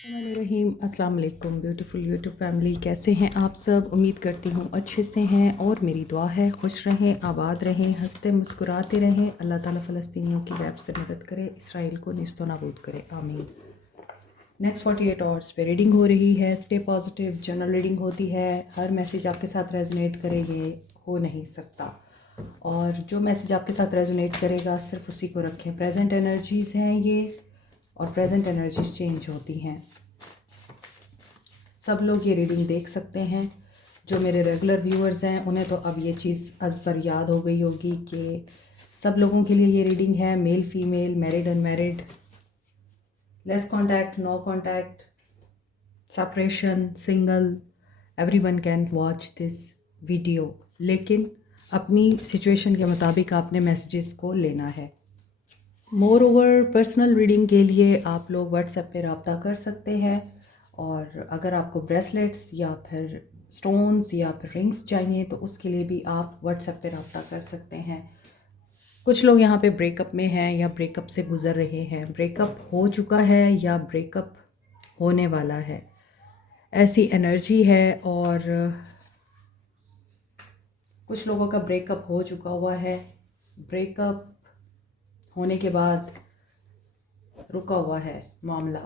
रहीम अस्सलाम वालेकुम beautiful YouTube family, कैसे हैं आप सब। उम्मीद करती हूँ अच्छे से हैं और मेरी दुआ है खुश रहें, आबाद रहें, हंसते मुस्कुराते रहें। अल्लाह ताला फ़लस्तीनियों की गैब से मदद करे, इसराइल को निस्तो नाबूद करे, आमीन। नेक्स्ट 48 आवर्स पे रीडिंग हो रही है। स्टे पॉजिटिव, जनरल रीडिंग होती है। हर मैसेज आपके साथ रेजोनेट करे ये हो नहीं सकता, और जो मैसेज आपके साथ रेजोनेट करेगा सिर्फ उसी को रखें। प्रेजेंट एनर्जीज़ हैं ये, और प्रेजेंट एनर्जीज चेंज होती हैं। सब लोग ये रीडिंग देख सकते हैं। जो मेरे रेगुलर व्यूअर्स हैं उन्हें तो अब ये चीज़ अज़बर याद हो गई होगी कि सब लोगों के लिए ये रीडिंग है। Male female, married unmarried, less contact, no contact, separation, single, everyone can watch this video. लेकिन अपनी सिचुएशन के मुताबिक आपने मैसेजेस को लेना है। मोर ओवर पर्सनल रीडिंग के लिए आप लोग व्हाट्सएप पे रब्ता कर सकते हैं, और अगर आपको ब्रेसलेट्स या फिर स्टोन्स या फिर रिंग्स चाहिए तो उसके लिए भी आप व्हाट्सएप पे रब्ता कर सकते हैं। कुछ लोग यहाँ पे ब्रेकअप में हैं या ब्रेकअप से गुज़र रहे हैं, ब्रेकअप हो चुका है या ब्रेकअप होने वाला है, ऐसी एनर्जी है। और कुछ लोगों का ब्रेकअप हो चुका हुआ है, ब्रेकअप होने के बाद रुका हुआ है मामला।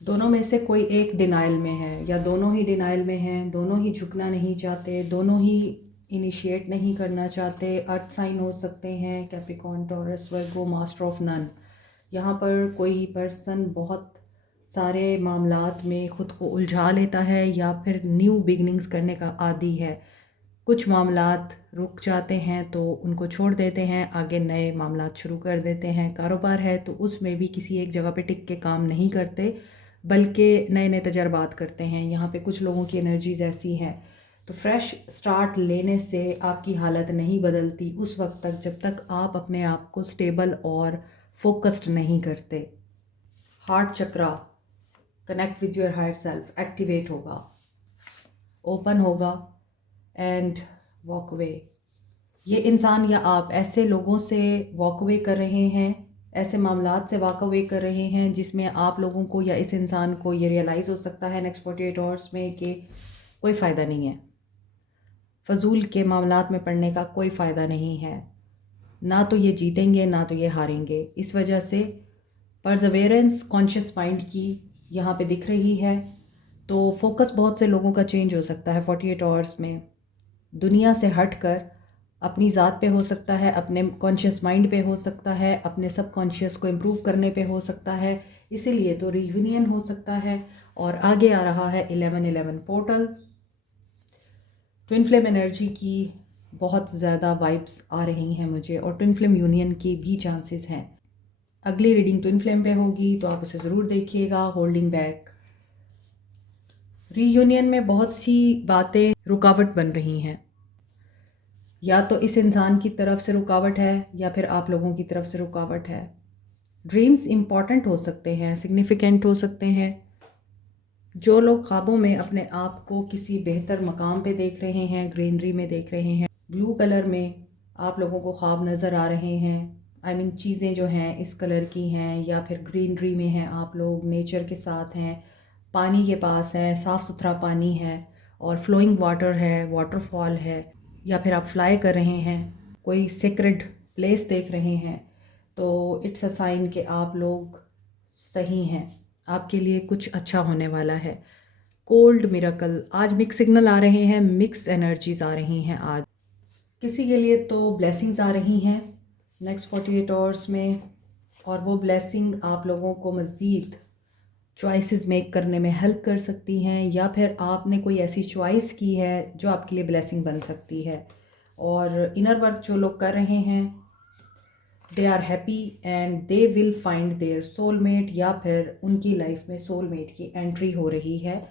दोनों में से कोई एक डिनाइल में है या दोनों ही डिनाइल में हैं, दोनों ही झुकना नहीं चाहते, दोनों ही इनिशिएट नहीं करना चाहते। अर्थ साइन हो सकते हैं, Capricorn, Taurus, Virgo, master of none. यहाँ पर कोई पर्सन बहुत सारे मामलात में ख़ुद को उलझा लेता है या फिर न्यू बिगनिंग्स करने का आदी है। कुछ मामलात रुक जाते हैं तो उनको छोड़ देते हैं, आगे नए मामलात शुरू कर देते हैं। कारोबार है तो उसमें भी किसी एक जगह पे टिक के काम नहीं करते, बल्कि नए नए तजर्बात करते हैं। यहाँ पे कुछ लोगों की एनर्जीज ऐसी हैं। तो फ्रेश स्टार्ट लेने से आपकी हालत नहीं बदलती उस वक्त तक जब तक आप अपने आप को स्टेबल और फोकस्ड नहीं करते। Heart chakra, connect with your higher self, activate होगा, ओपन होगा एंड वॉक अवे। ये इंसान या आप ऐसे लोगों से वॉक अवे कर रहे हैं, ऐसे मामलात से वॉक अवे कर रहे हैं जिसमें आप लोगों को या इस इंसान को ये रियलाइज़ हो सकता है नेक्स्ट 48 आवर्स में कि कोई फ़ायदा नहीं है, फ़जूल के मामलात में पड़ने का कोई फ़ायदा नहीं है। ना तो ये जीतेंगे ना तो ये हारेंगे। इस वजह से परजवेरेंस कॉन्शियस माइंड की यहाँ पे दिख रही है। तो फोकस बहुत से लोगों का चेंज हो सकता है 48 आवर्स में। दुनिया से हटकर अपनी ज़ात पे हो सकता है, अपने कॉन्शियस माइंड पे हो सकता है, अपने सब कॉन्शियस को इम्प्रूव करने पे हो सकता है। इसीलिए तो रियूनियन हो सकता है। और आगे आ रहा है 11-11 पोर्टल। ट्विन फ्लेम एनर्जी की बहुत ज़्यादा वाइब्स आ रही हैं मुझे, और ट्विन फ्लेम यूनियन के भी चांसेस हैं। अगली रीडिंग ट्विन फ्लेम पे होगी तो आप उसे ज़रूर देखिएगा। होल्डिंग बैक, रीयूनियन में बहुत सी बातें रुकावट बन रही हैं। या तो इस इंसान की तरफ से रुकावट है या फिर आप लोगों की तरफ से रुकावट है। ड्रीम्स इम्पॉर्टेंट हो सकते हैं, सिग्निफिकेंट हो सकते हैं। जो लोग ख्वाबों में अपने आप को किसी बेहतर मकाम पे देख रहे हैं, ग्रीनरी में देख रहे हैं, ब्लू कलर में आप लोगों को ख्वाब नज़र आ रहे हैं। आई मीन चीज़ें जो हैं इस कलर की हैं, या फिर ग्रीनरी में हैं, आप लोग नेचर के साथ हैं, पानी के पास है, साफ़ सुथरा पानी है और फ्लोइंग वाटर है, वाटरफॉल है, या फिर आप फ्लाई कर रहे हैं, कोई सेक्रेड प्लेस देख रहे हैं, तो इट्स अ साइन कि आप लोग सही हैं, आपके लिए कुछ अच्छा होने वाला है। कोल्ड मिरेकल, आज मिक्स सिग्नल आ रहे हैं, मिक्स एनर्जीज आ रही हैं आज। किसी के लिए तो ब्लेसिंग्स आ रही हैं नेक्स्ट 48 आवर्स में, और वो ब्लेसिंग आप लोगों को मज़ीद चॉइसेस मेक करने में हेल्प कर सकती हैं, या फिर आपने कोई ऐसी चॉइस की है जो आपके लिए ब्लेसिंग बन सकती है। और इनर वर्क जो लोग कर रहे हैं, they are happy and they will find their soulmate, या फिर उनकी लाइफ में सोलमेट की एंट्री हो रही है।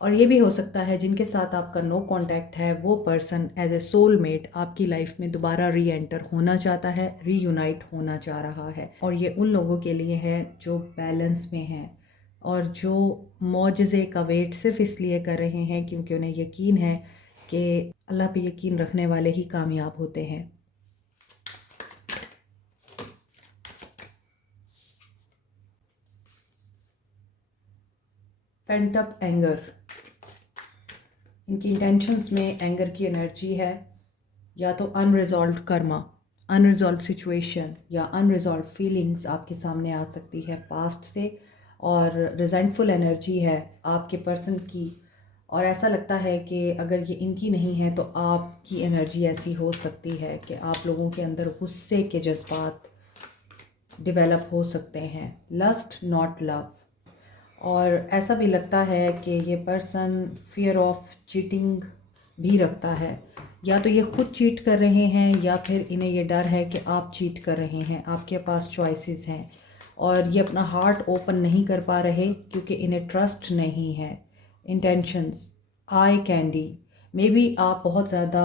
और ये भी हो सकता है जिनके साथ आपका नो कांटेक्ट है, वो पर्सन एज ए सोलमेट आपकी लाइफ में दोबारा री एंटर होना चाहता है, रीयूनाइट होना चाह रहा है। और ये उन लोगों के लिए है जो बैलेंस में हैं और जो मौजज़े का वेट सिर्फ इसलिए कर रहे हैं क्योंकि उन्हें यकीन है कि अल्लाह पे यकीन रखने वाले ही कामयाब होते हैं। पेंट अप एंगर, इनकी इंटेंशंस में एंगर की एनर्जी है, या तो अनरिजॉल्व्ड कर्मा, अनरिजॉल्व सिचुएशन या अनरिजॉल्व फीलिंग्स आपके सामने आ सकती है पास्ट से, और रिजेंटफुल एनर्जी है आपके पर्सन की। और ऐसा लगता है कि अगर ये इनकी नहीं है तो आपकी एनर्जी ऐसी हो सकती है कि आप लोगों के अंदर गुस्से के जज्बात डेवलप हो सकते हैं। Lust not love. और ऐसा भी लगता है कि ये पर्सन फियर ऑफ चीटिंग भी रखता है, या तो ये खुद चीट कर रहे हैं या फिर इन्हें ये डर है कि आप चीट कर रहे हैं। आपके पास चॉइसेस हैं और ये अपना हार्ट ओपन नहीं कर पा रहे क्योंकि इन्हें ट्रस्ट नहीं है। Intentions eye candy, may be आप बहुत ज़्यादा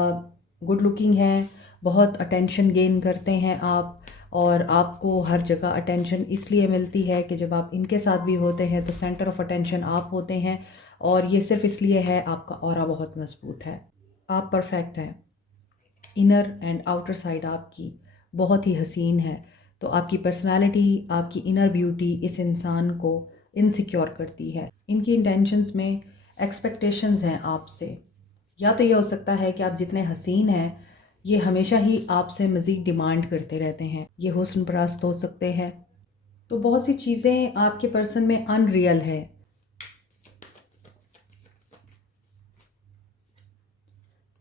गुड लुकिंग हैं, बहुत अटेंशन गेन करते हैं आप, और आपको हर जगह अटेंशन इसलिए मिलती है कि जब आप इनके साथ भी होते हैं तो सेंटर ऑफ अटेंशन आप होते हैं, और ये सिर्फ इसलिए है आपका ऑरा बहुत मजबूत है। आप परफेक्ट हैं, इनर एंड आउटर साइड आपकी बहुत ही हसीन है। तो आपकी पर्सनालिटी, आपकी इनर ब्यूटी इस इंसान को इनसिक्योर करती है। इनकी इंटेंशंस में एक्सपेक्टेशंस हैं आपसे, या तो ये हो सकता है कि आप जितने हसीन हैं ये हमेशा ही आपसे मज़ीद डिमांड करते रहते हैं। ये हुस्न परस्त हो सकते हैं। तो बहुत सी चीज़ें आपके पर्सन में अनरियल है।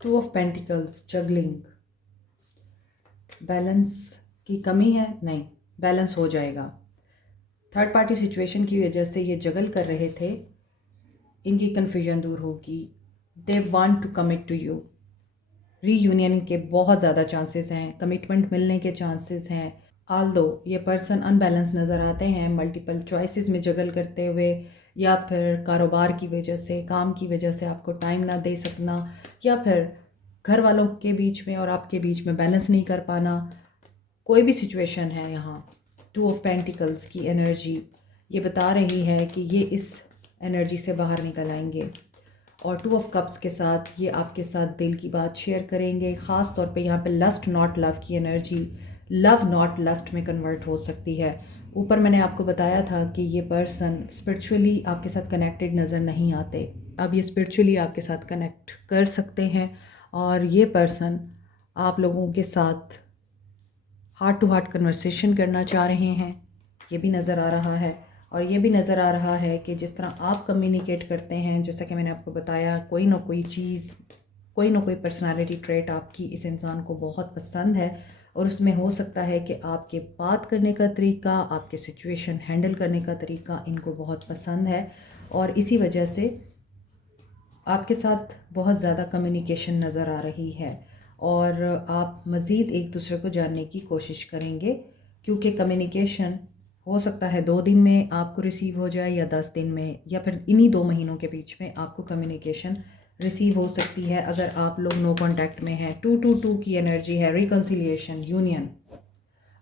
Two of pentacles, juggling, balance की कमी है, नहीं बैलेंस हो जाएगा। थर्ड पार्टी सिचुएशन की वजह से ये जगल कर रहे थे, इनकी कन्फ्यूजन दूर होगी। They want to commit to you, reunion के बहुत ज़्यादा चांसेस हैं, कमिटमेंट मिलने के चांसेस हैं। आल्दो ये पर्सन अनबैलेंस नज़र आते हैं, मल्टीपल चॉइसेस में जगल करते हुए, या फिर कारोबार की वजह से, काम की वजह से आपको टाइम ना दे सकना, या फिर घर वालों के बीच में और आपके बीच में बैलेंस नहीं कर पाना। कोई भी सिचुएशन है यहाँ। टू ऑफ पेंटिकल्स की एनर्जी ये बता रही है कि ये इस एनर्जी से बाहर निकल आएंगे, और टू ऑफ कप्स के साथ ये आपके साथ दिल की बात शेयर करेंगे। ख़ास तौर पे यहाँ पे लस्ट नॉट लव की एनर्जी लव नॉट लस्ट में कन्वर्ट हो सकती है। ऊपर मैंने आपको बताया था कि ये पर्सन स्पिरिचुअली आपके साथ कनेक्टेड नज़र नहीं आते, अब ये स्पिरिचुअली आपके साथ कनेक्ट कर सकते हैं, और ये पर्सन आप लोगों के साथ हार्ट टू हार्ट कन्वर्सेशन करना चाह रहे हैं, ये भी नज़र आ रहा है। और ये भी नज़र आ रहा है कि जिस तरह आप कम्युनिकेट करते हैं, जैसा कि मैंने आपको बताया, कोई ना कोई चीज़, कोई ना कोई पर्सनालिटी ट्रेट आपकी इस इंसान को बहुत पसंद है, और उसमें हो सकता है कि आपके बात करने का तरीका, आपके सिचुएशन हैंडल करने का तरीका इनको बहुत पसंद है, और इसी वजह से आपके साथ बहुत ज़्यादा कम्युनिकेशन नज़र आ रही है, और आप मज़ीद एक दूसरे को जानने की कोशिश करेंगे, क्योंकि कम्युनिकेशन हो सकता है 2 दिन में आपको रिसीव हो जाए, या 10 दिन में, या फिर इन्हीं 2 महीनों के बीच में आपको कम्युनिकेशन रिसीव हो सकती है अगर आप लोग नो कांटेक्ट में हैं। 222 की एनर्जी है, रिकन्सिलिएशन, यूनियन।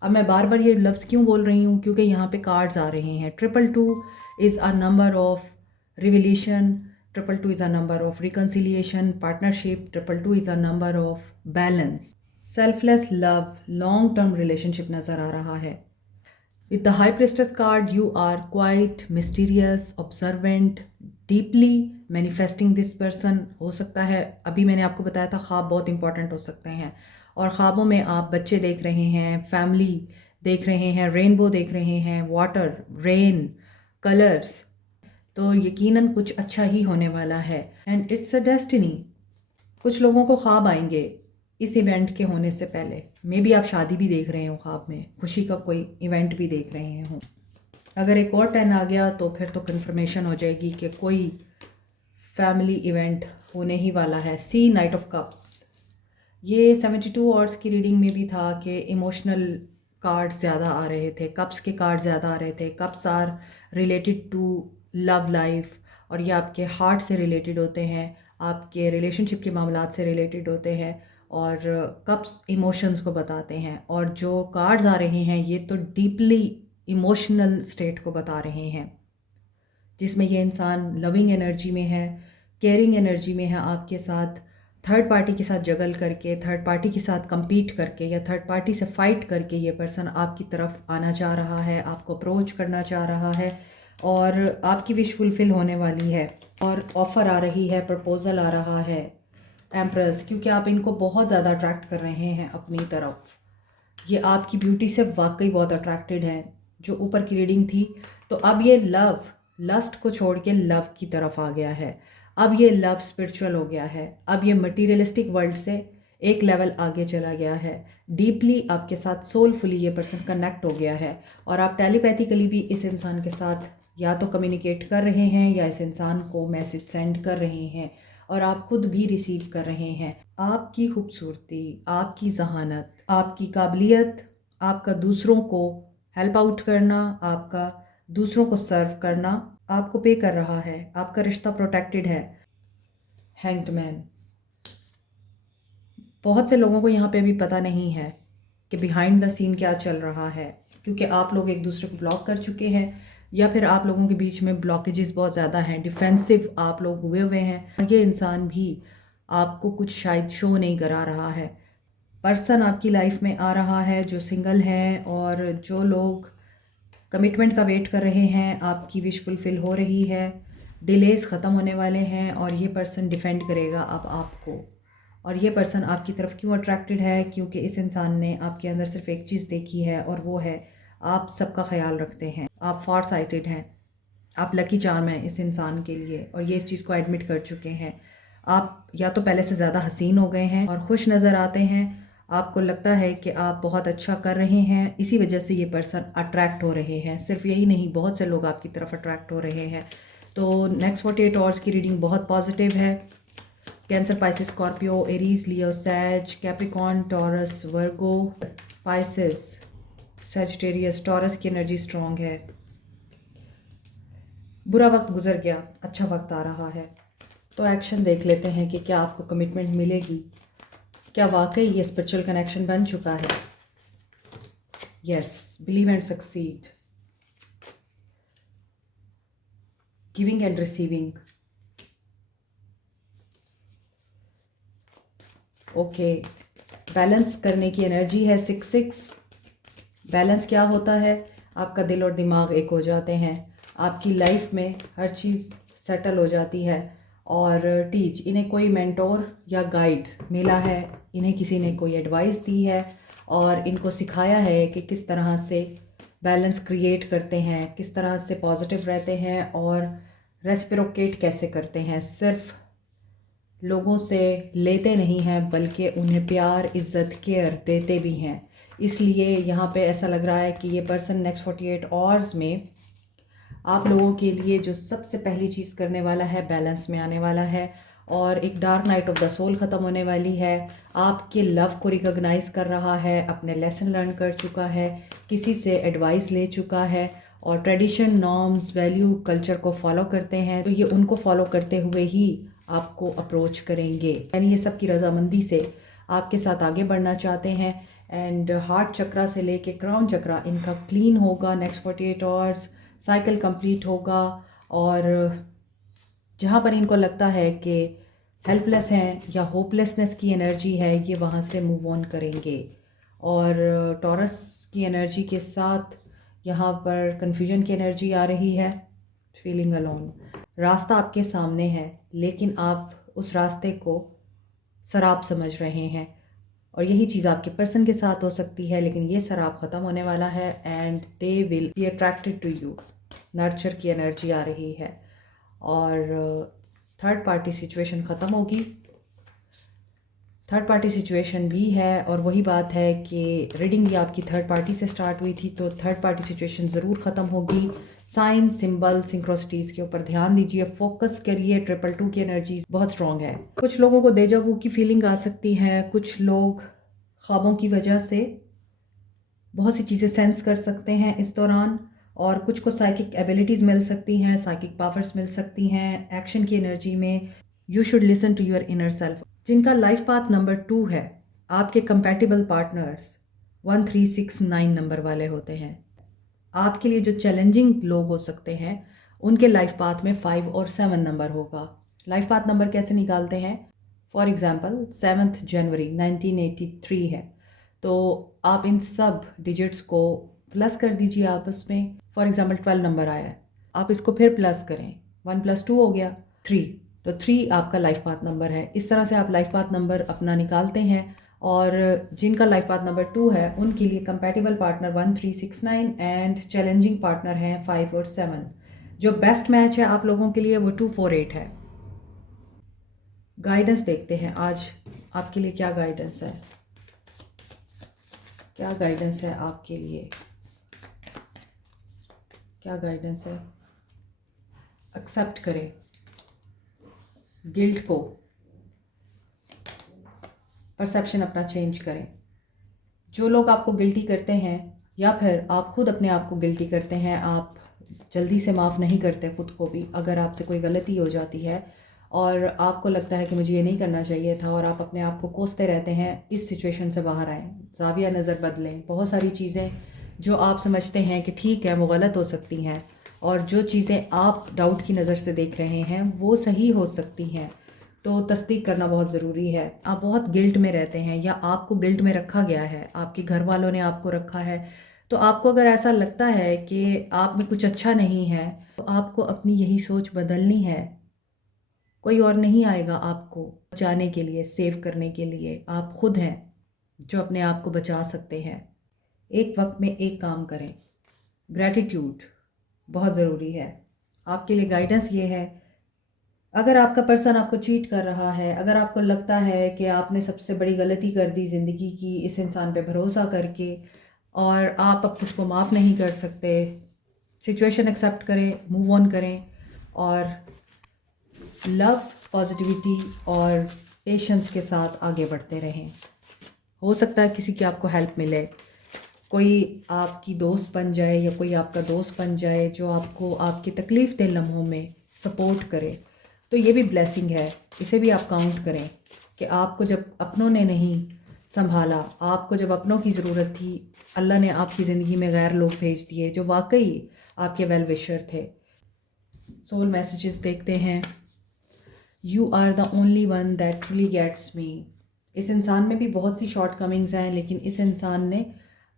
अब मैं बार बार ये लफ्ज़ क्यों बोल रही हूँ, क्योंकि यहाँ पे कार्ड्स आ रहे हैं। 222 is a number of revelation, 222 is a number of reconciliation, partnership, 222 is a number of balance, selfless love, long term relationship नज़र आ रहा है। With the High Priestess card, you are quite mysterious, observant, deeply manifesting this person। हो सकता है, अभी मैंने आपको बताया था, ख्वाब बहुत इंपॉर्टेंट हो सकते हैं, और ख्वाबों में आप बच्चे देख रहे हैं, फैमिली देख रहे हैं, रेनबो देख रहे हैं, वाटर, रेन, कलर्स, तो यकीनन कुछ अच्छा ही होने वाला है। And it's a destiny. कुछ लोगों को ख्वाब आएंगे इस इवेंट के होने से पहले, मे बी आप शादी भी देख रहे हो ख्वाब में, खुशी का कोई इवेंट भी देख रहे हों। अगर एक और 10 आ गया तो फिर तो कंफर्मेशन हो जाएगी कि कोई फैमिली इवेंट होने ही वाला है। सी नाइट ऑफ कप्स, ये 72 आवर्स की रीडिंग में भी था कि इमोशनल कार्ड्स ज़्यादा आ रहे थे, कप्स के कार्ड ज़्यादा आ रहे थे। Cups are related to love life, और ये आपके हार्ट से रिलेटेड होते हैं, आपके रिलेशनशिप के मामलात से रिलेटेड होते हैं, और कप्स इमोशंस को बताते हैं। और जो कार्ड्स आ रहे हैं ये तो डीपली इमोशनल स्टेट को बता रहे हैं, जिसमें ये इंसान लविंग एनर्जी में है, केयरिंग एनर्जी में है आपके साथ, थर्ड पार्टी के साथ जगल करके, थर्ड पार्टी के साथ compete करके, या थर्ड पार्टी से फ़ाइट करके ये पर्सन आपकी तरफ आना चाह रहा है, आपको अप्रोच करना चाह रहा है, और आपकी विश फुलफ़िल होने वाली है और ऑफ़र आ रही है, प्रपोज़ल आ रहा है एम्प्रेस, क्योंकि आप इनको बहुत ज़्यादा अट्रैक्ट कर रहे हैं अपनी तरफ। ये आपकी ब्यूटी से वाकई बहुत अट्रैक्टेड है, जो ऊपर की रीडिंग थी। तो अब ये लव, लस्ट को छोड़ के लव की तरफ आ गया है। अब ये लव स्पिरिचुअल हो गया है। अब ये मटीरियलिस्टिक वर्ल्ड से एक लेवल आगे चला गया है। डीपली आपके साथ सोलफुली ये पर्सन कनेक्ट हो गया है और आप टेलीपैथिकली भी इस इंसान के साथ या तो कम्युनिकेट कर रहे हैं या इस इंसान को मैसेज सेंड कर रहे हैं और आप खुद भी रिसीव कर रहे हैं। आपकी खूबसूरती, आपकी जहानत, आपकी काबिलियत, आपका दूसरों को हेल्प आउट करना, आपका दूसरों को सर्व करना आपको पे कर रहा है। आपका रिश्ता प्रोटेक्टेड है। हैंग्ड मैन, बहुत से लोगों को यहाँ पे अभी पता नहीं है कि बिहाइंड द सीन क्या चल रहा है, क्योंकि आप लोग एक दूसरे को ब्लॉक कर चुके हैं या फिर आप लोगों के बीच में ब्लॉकेजेस बहुत ज़्यादा हैं, डिफेंसिव आप लोग हुए हुए हैं। और ये इंसान भी आपको कुछ शायद शो नहीं करा रहा है। पर्सन आपकी लाइफ में आ रहा है जो सिंगल है, और जो लोग कमिटमेंट का वेट कर रहे हैं, आपकी विश फुलफिल हो रही है। डिलेज ख़त्म होने वाले हैं और ये पर्सन डिफेंड करेगा अब आपको। और ये पर्सन आपकी तरफ क्यों अट्रैक्टेड है? क्योंकि इस इंसान ने आपके अंदर सिर्फ एक चीज़ देखी है और वो है आप सबका ख्याल रखते हैं, आप फार साइटेड हैं, आप लकी चार्म हैं इस इंसान के लिए, और ये इस चीज़ को एडमिट कर चुके हैं। आप या तो पहले से ज़्यादा हसीन हो गए हैं और खुश नज़र आते हैं। आपको लगता है कि आप बहुत अच्छा कर रहे हैं, इसी वजह से ये पर्सन अट्रैक्ट हो रहे हैं। सिर्फ यही नहीं, बहुत से लोग आपकी तरफ अट्रैक्ट हो रहे हैं। तो नेक्स्ट 48 आवर्स की रीडिंग बहुत पॉजिटिव है। Cancer, Pisces, Scorpio, Aries, Leo, सैज, कैप्रिकॉर्न, टॉरस, वर्गो, पाइसिस, सैजिटेरियस, टॉरस की एनर्जी स्ट्रॉन्ग है। बुरा वक्त गुजर गया, अच्छा वक्त आ रहा है। तो एक्शन देख लेते हैं कि क्या आपको कमिटमेंट मिलेगी, क्या वाकई ये स्पिरिचुअल कनेक्शन बन चुका है। Yes, believe and succeed, giving and receiving. Okay, balance करने की एनर्जी है 6-6। बैलेंस क्या होता है? आपका दिल और दिमाग एक हो जाते हैं, आपकी लाइफ में हर चीज़ सेटल हो जाती है। और टीच, इन्हें कोई मेंटोर या गाइड मिला है, इन्हें किसी ने कोई एडवाइस दी है और इनको सिखाया है कि किस तरह से बैलेंस क्रिएट करते हैं, किस तरह से पॉजिटिव रहते हैं और रेस्पिरोकेट कैसे करते हैं। सिर्फ लोगों से लेते नहीं हैं, बल्कि उन्हें प्यार, इज़्ज़त, केयर देते भी हैं। इसलिए यहाँ पे ऐसा लग रहा है कि ये पर्सन नेक्स्ट 48 आवर्स में आप लोगों के लिए जो सबसे पहली चीज़ करने वाला है, बैलेंस में आने वाला है और एक dark night of the soul ख़त्म होने वाली है। आपके लव को रिकॉग्नाइज़ कर रहा है, अपने लेसन लर्न कर चुका है, किसी से एडवाइस ले चुका है और ट्रेडिशन, नॉर्म्स, वैल्यू, कल्चर को फॉलो करते हैं। तो ये उनको फॉलो करते हुए ही आपको अप्रोच करेंगे, यानी ये सब की रजामंदी से आपके साथ आगे बढ़ना चाहते हैं। एंड हार्ट चक्रा से लेके क्राउन चक्रा इनका क्लीन होगा नेक्स्ट 48 आवर्स, साइकिल कंप्लीट होगा। और जहाँ पर इनको लगता है कि हेल्पलेस हैं या होपलेसनेस की एनर्जी है, ये वहाँ से मूव ऑन करेंगे। और टॉरस की एनर्जी के साथ यहाँ पर कन्फ्यूजन की एनर्जी आ रही है, फीलिंग अलोन। रास्ता आपके सामने है, लेकिन आप उस रास्ते को शराब समझ रहे हैं और यही चीज़ आपके पर्सन के साथ हो सकती है, लेकिन ये शराब ख़त्म होने वाला है and they will be attracted to you. Nurture की एनर्जी आ रही है और थर्ड पार्टी सिचुएशन ख़त्म होगी। थर्ड पार्टी सिचुएशन भी है और वही बात है कि रीडिंग भी आपकी थर्ड पार्टी से स्टार्ट हुई थी, तो थर्ड पार्टी सिचुएशन ज़रूर ख़त्म होगी। साइन, सिंबल, सिंक्रोसिटीज़ के ऊपर ध्यान दीजिए, फोकस करिए। 222 की एनर्जी बहुत स्ट्रॉन्ग है। कुछ लोगों को डेजा वू की फीलिंग आ सकती है, कुछ लोग ख्वाबों की वजह से बहुत सी चीज़ें सेंस कर सकते हैं इस दौरान, और कुछ को साइकिक एबिलिटीज़ मिल सकती हैं, साइकिक पावर्स मिल सकती हैं। एक्शन की एनर्जी में you should listen to your inner self. जिनका लाइफ पाथ नंबर 2 है, आपके कंपैटिबल पार्टनर्स 1, 3, 6, 9 नंबर वाले होते हैं। आपके लिए जो चैलेंजिंग लोग हो सकते हैं, उनके लाइफ पाथ में 5 और 7 नंबर होगा। लाइफ पाथ नंबर कैसे निकालते हैं? फॉर एग्जांपल 7 जनवरी 1983 है, तो आप इन सब डिजिट्स को प्लस कर दीजिए आपस में। फॉर एग्जांपल 12 नंबर आया है, आप इसको फिर प्लस करें, 1 + 2 हो गया 3, तो 3 आपका लाइफ पाथ नंबर है। इस तरह से आप लाइफ पाथ नंबर अपना निकालते हैं और जिनका लाइफ पाथ नंबर 2 है उनके लिए compatible partner 1 3 6 9 and challenging partner हैं 5 और 7। जो बेस्ट मैच है आप लोगों के लिए वो 2 4 8 है। गाइडेंस देखते हैं आज आपके लिए क्या गाइडेंस है, क्या गाइडेंस है आपके लिए, क्या गाइडेंस है। एक्सेप्ट करें गिल्ट को, परसेप्शन अपना चेंज करें। जो लोग आपको गिल्टी करते हैं या फिर आप खुद अपने आप को गिल्टी करते हैं, आप जल्दी से माफ़ नहीं करते खुद को भी। अगर आपसे कोई गलती हो जाती है और आपको लगता है कि मुझे ये नहीं करना चाहिए था और आप अपने आप को कोसते रहते हैं, इस सिचुएशन से बाहर आएँ, ज़ाविया नज़र बदलें। बहुत सारी चीज़ें जो आप समझते हैं कि ठीक है वो गलत हो सकती हैं और जो चीज़ें आप डाउट की नज़र से देख रहे हैं वो सही हो सकती हैं, तो तस्दीक करना बहुत ज़रूरी है। आप बहुत गिल्ट में रहते हैं या आपको गिल्ट में रखा गया है, आपके घर वालों ने आपको रखा है, तो आपको अगर ऐसा लगता है कि आप में कुछ अच्छा नहीं है तो आपको अपनी यही सोच बदलनी है। कोई और नहीं आएगा आपको बचाने के लिए, सेव करने के लिए। आप खुद हैं जो अपने आप को बचा सकते हैं। एक वक्त में एक काम करें। ग्रैटिट्यूड बहुत ज़रूरी है। आपके लिए गाइडेंस ये है, अगर आपका पर्सन आपको चीट कर रहा है, अगर आपको लगता है कि आपने सबसे बड़ी गलती कर दी ज़िंदगी की इस इंसान पे भरोसा करके और आप अब खुद को माफ़ नहीं कर सकते, सिचुएशन एक्सेप्ट करें, मूव ऑन करें और लव, पॉजिटिविटी और पेशेंस के साथ आगे बढ़ते रहें। हो सकता है किसी की आपको हेल्प मिले, कोई आपकी दोस्त बन जाए या कोई आपका दोस्त बन जाए जो आपको आपकी तकलीफ़ दे लम्हों में सपोर्ट करे, तो ये भी ब्लेसिंग है। इसे भी आप काउंट करें कि आपको जब अपनों ने नहीं संभाला, आपको जब अपनों की ज़रूरत थी, अल्लाह ने आपकी ज़िंदगी में गैर लोग भेज दिए जो वाकई आपके वेल विशर थे। सोल मैसेजेस देखते हैं। You are the only one that truly gets me. इस इंसान में भी बहुत सी शॉर्ट कमिंग्स हैं, लेकिन इस इंसान ने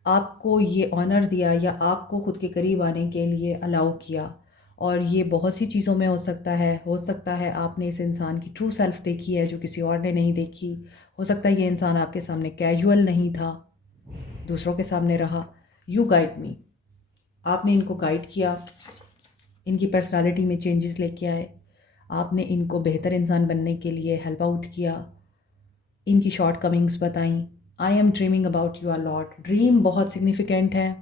आपको ये ऑनर दिया या आपको खुद के करीब आने के लिए अलाउ किया। और ये बहुत सी चीज़ों में हो सकता है आपने इस इंसान की ट्रू सेल्फ देखी है जो किसी और ने नहीं देखी। हो सकता है ये इंसान आपके सामने कैजुअल नहीं था, दूसरों के सामने रहा। यू गाइड मी, आपने इनको गाइड किया, इनकी पर्सनालिटी में चेंजेस लेके आए, आपने इनको बेहतर इंसान बनने के लिए हेल्प आउट किया, इनकी शॉर्ट कमिंग्स बताई। I am dreaming about you a lot. Dream बहुत सिग्निफिकेंट है,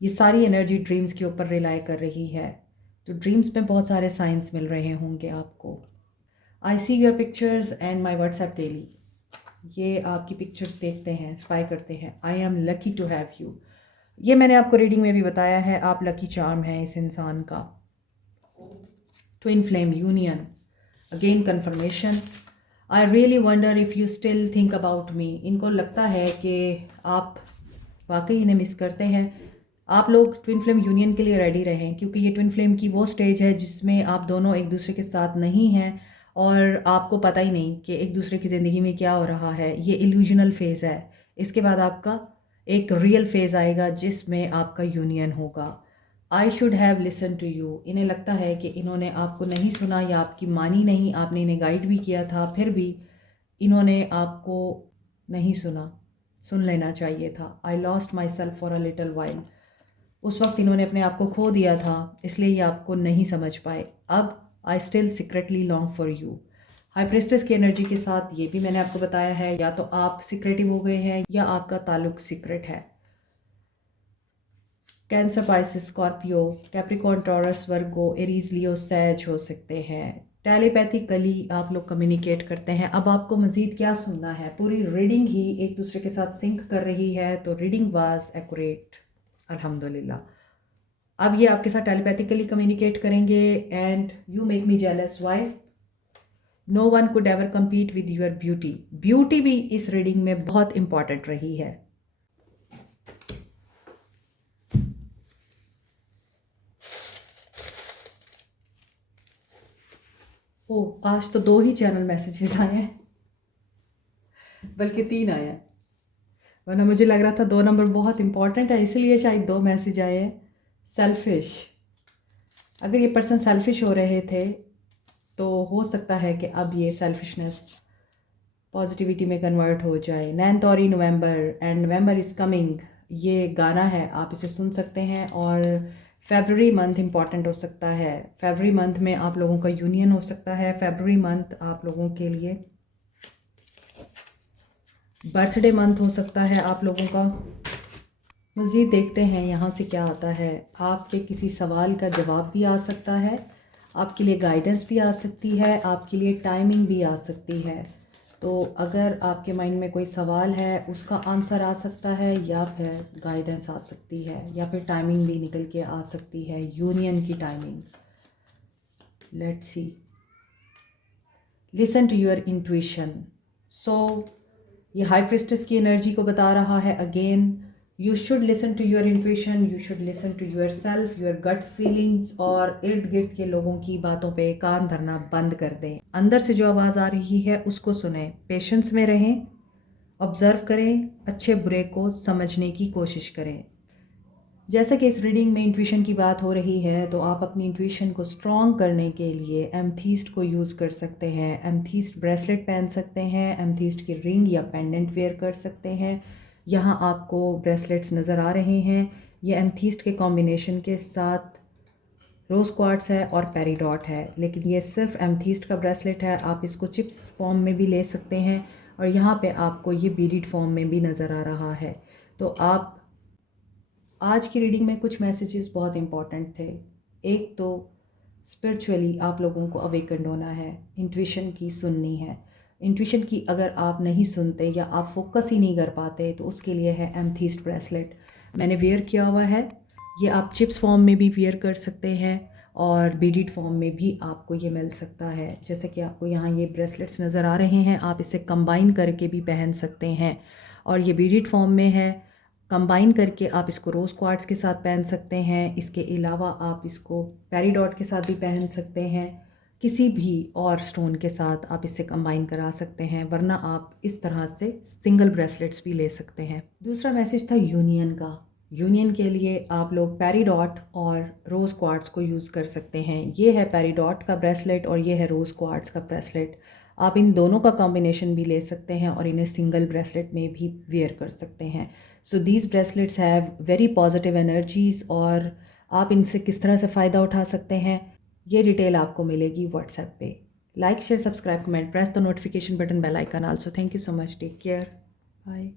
ये सारी एनर्जी ड्रीम्स के ऊपर रिलाई कर रही है, तो ड्रीम्स में बहुत सारे साइंस मिल रहे होंगे आपको। I see your pictures and my WhatsApp daily. ये आपकी पिक्चर्स देखते हैं, स्पाई करते हैं। I am lucky to have you. ये मैंने आपको रीडिंग में भी बताया है, आप लकी चार्म हैं इस इंसान का। Twin flame union, again confirmation. I really wonder if you still think about me. इनको लगता है कि आप वाकई इन्हें मिस करते हैं। आप लोग ट्विन फ्लेम यूनियन के लिए रेडी रहें, क्योंकि ये ट्विन फ्लेम की वो स्टेज है जिसमें आप दोनों एक दूसरे के साथ नहीं हैं और आपको पता ही नहीं कि एक दूसरे की ज़िंदगी में क्या हो रहा है। ये इल्यूजनल फेज़ है। इसके बाद आपका एक रियल फेज़ आएगा जिसमें आपका यूनियन होगा। I should have listen to you. इन्हें लगता है कि इन्होंने आपको नहीं सुना या आपकी मानी नहीं। आपने इन्हें गाइड भी किया था, फिर भी इन्होंने आपको नहीं सुना। सुन लेना चाहिए था। I lost my self for a little while. उस वक्त इन्होंने अपने आप को खो दिया था, इसलिए ये आपको नहीं समझ पाए। अब I still secretly long for you. High प्रेस्टेस की एनर्जी के साथ ये भी मैंने आपको बताया है, या तो आप सीक्रेटिव हो गए हैं या आपका ताल्लुक सीक्रेट है। Cancer, Pisces, Scorpio, Capricorn, Taurus, Virgo, Aries, Leo, सैज हो सकते हैं। टेलीपैथिकली आप लोग कम्युनिकेट करते हैं। अब आपको मज़ीद क्या सुनना है? पूरी रीडिंग ही एक दूसरे के साथ सिंक कर रही है, तो रीडिंग वाज एक्यूरेट, अल्हम्दुलिल्लाह। अब ये आपके साथ टेलीपैथिकली कम्युनिकेट करेंगे। And you make me jealous, why? No one could ever compete with your beauty. Beauty भी इस रीडिंग में बहुत इंपॉर्टेंट रही है। ओ, आज तो 2 ही चैनल मैसेजेस आए हैं, बल्कि 3 आए हैं, वरना मुझे लग रहा था 2 नंबर बहुत इंपॉर्टेंट है, इसलिए शायद 2 मैसेज आए हैं। सेल्फिश, अगर ये पर्सन सेल्फिश हो रहे थे तो हो सकता है कि अब ये सेल्फिशनेस पॉजिटिविटी में कन्वर्ट हो जाए। नैनतौरी नवंबर एंड नवंबर इज़ कमिंग, ये गाना है, आप इसे सुन सकते हैं। और फेबररी मंथ इम्पॉर्टेंट हो सकता है। फेबररी मंथ में आप लोगों का यूनियन हो सकता है। फेबररी मंथ आप लोगों के लिए बर्थडे मंथ हो सकता है आप लोगों का। मज़ीद देखते हैं यहाँ से क्या आता है। आपके किसी सवाल का जवाब भी आ सकता है, आपके लिए गाइडेंस भी आ सकती है, आपके लिए टाइमिंग भी आ सकती है। तो अगर आपके माइंड में कोई सवाल है उसका आंसर आ सकता है, या फिर गाइडेंस आ सकती है, या फिर टाइमिंग भी निकल के आ सकती है, यूनियन की timing. Let's see. Listen to your intuition. So ये हाई प्रिस्टेस की एनर्जी को बता रहा है again, you should listen to your intuition, you should listen to yourself, your gut feelings. और इर्द गिर्द के लोगों की बातों पे कान धरना बंद कर दें। अंदर से जो आवाज़ आ रही है उसको सुने, पेशेंस में रहें, ऑब्ज़र्व करें, अच्छे बुरे को समझने की कोशिश करें। जैसा कि इस रीडिंग में इंट्यूशन की बात हो रही है, तो आप अपनी इंट्यूशन को स्ट्रॉन्ग करने के लिए एमथीस्ट को यूज़ कर सकते हैं। एमथीस्ट ब्रेसलेट पहन सकते हैं, एमथीस्ट की रिंग या पेंडेंट वेयर कर सकते हैं। यहाँ आपको ब्रेसलेट्स नज़र आ रहे हैं, ये एमथीस्ट के कॉम्बिनेशन के साथ रोज़ क्वार्ट्स है और पेरीडॉट है, लेकिन ये सिर्फ एमथीस्ट का ब्रेसलेट है। आप इसको चिप्स फॉर्म में भी ले सकते हैं, और यहाँ पे आपको ये बीडीड फॉर्म में भी नज़र आ रहा है। तो आप आज की रीडिंग में कुछ मैसेजेस बहुत इंपॉर्टेंट थे। एक तो स्पिरिचुअली आप लोगों को अवेकन्ड होना है, इंट्यूशन की सुननी है। इंट्यूशन की अगर आप नहीं सुनते या आप फोकस ही नहीं कर पाते, तो उसके लिए है एमथीस्ट ब्रेसलेट। मैंने वेयर किया हुआ है, ये आप चिप्स फॉर्म में भी वेयर कर सकते हैं और बीडीड फॉर्म में भी आपको ये मिल सकता है। जैसे कि आपको यहाँ ये ब्रेसलेट्स नज़र आ रहे हैं, आप इसे कंबाइन करके भी पहन सकते हैं। और ये बीडीड फॉर्म में है, कंबाइन करके आप इसको रोज़ क्वार्ट्स के साथ पहन सकते हैं। इसके अलावा आप इसको पेरीडॉट के साथ भी पहन सकते हैं, किसी भी और स्टोन के साथ आप इसे कंबाइन करा सकते हैं, वरना आप इस तरह से सिंगल ब्रेसलेट्स भी ले सकते हैं। दूसरा मैसेज था यूनियन का। यूनियन के लिए आप लोग पेरीडॉट और रोज़ क्वार्ट्स को यूज़ कर सकते हैं। ये है पेरीडॉट का ब्रेसलेट और ये है रोज़ क्वार्ट्स का ब्रेसलेट। आप इन दोनों का कॉम्बिनेशन भी ले सकते हैं और इन्हें सिंगल ब्रेसलेट में भी वेयर कर सकते हैं। So these bracelets have very positive energies, और आप इनसे किस तरह से फ़ायदा उठा सकते हैं ये डिटेल आपको मिलेगी व्हाट्सएप पे। Like share subscribe comment, press the notification button, bell icon also. Thank you so much, take care, bye.